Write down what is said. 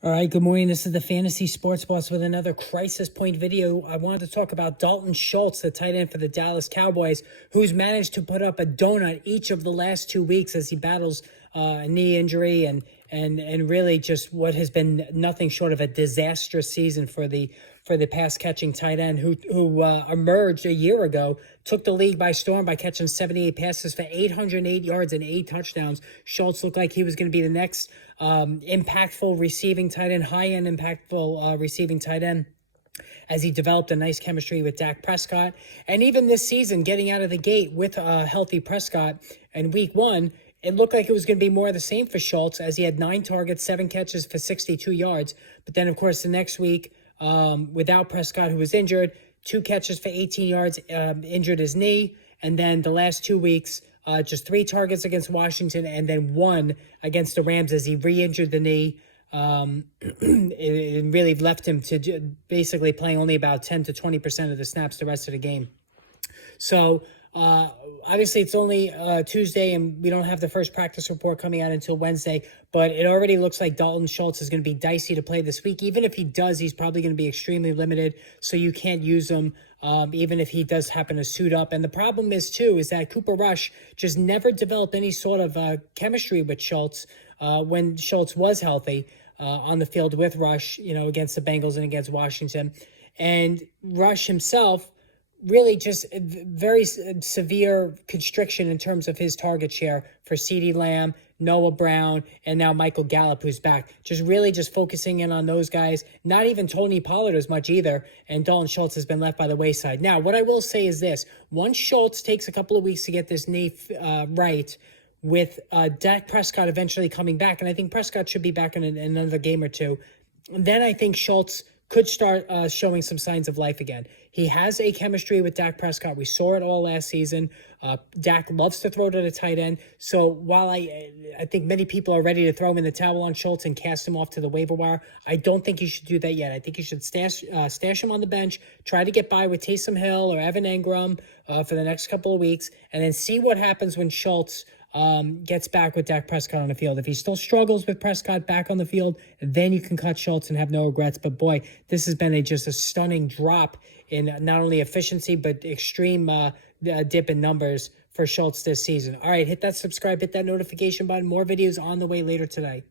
All right, good morning. This is the Fantasy Sports Boss with another crisis point video. I wanted to talk about Dalton Schultz, the tight end for the Dallas Cowboys, who's managed to put up a donut each of the last 2 weeks as he battles a knee injury and really just what has been nothing short of a disastrous season for the pass catching tight end who emerged a year ago, took the league by storm by catching 78 passes for 808 yards and 8 touchdowns. Schultz looked like he was going to be the next impactful receiving tight end, high-end impactful receiving tight end, as he developed a nice chemistry with Dak Prescott. And even this season, getting out of the gate with a healthy Prescott in week 1, it looked like it was going to be more of the same for Schultz, as he had 9 targets, 7 catches for 62 yards. But then, of course, the next week, without Prescott, who was injured, 2 catches for 18 yards, injured his knee. And then the last 2 weeks, just 3 targets against Washington and then 1 against the Rams as he re-injured the knee. It really left him to basically playing only about 10 to 20% of the snaps the rest of the game. So obviously it's only Tuesday and we don't have the first practice report coming out until Wednesday, but it already looks like Dalton Schultz is going to be dicey to play this week. Even if he does, he's probably going to be extremely limited, so you can't use him even if he does happen to suit up. And the problem is that Cooper Rush just never developed any sort of chemistry with Schultz when Schultz was healthy on the field with Rush, against the Bengals and against Washington. And Rush himself really just very severe constriction in terms of his target share for CeeDee Lamb, Noah Brown, and now Michael Gallup, who's back. Just focusing in on those guys. Not even Tony Pollard as much either, and Dalton Schultz has been left by the wayside. Now, what I will say is this. Once Schultz takes a couple of weeks to get this knee right, with Dak Prescott eventually coming back, and I think Prescott should be back in another game or two, then I think Schultz could start showing some signs of life again. He has a chemistry with Dak Prescott. We saw it all last season. Dak loves to throw to the tight end. So while I think many people are ready to throw him in the towel on Schultz and cast him off to the waiver wire, I don't think you should do that yet. I think you should stash him on the bench, try to get by with Taysom Hill or Evan Engram for the next couple of weeks, and then see what happens when Schultz gets back with Dak Prescott on the field. If he still struggles with Prescott back on the field, then you can cut Schultz and have no regrets. But boy, this has been just a stunning drop in not only efficiency, but extreme dip in numbers for Schultz this season. All right, hit that subscribe, hit that notification button. More videos on the way later today.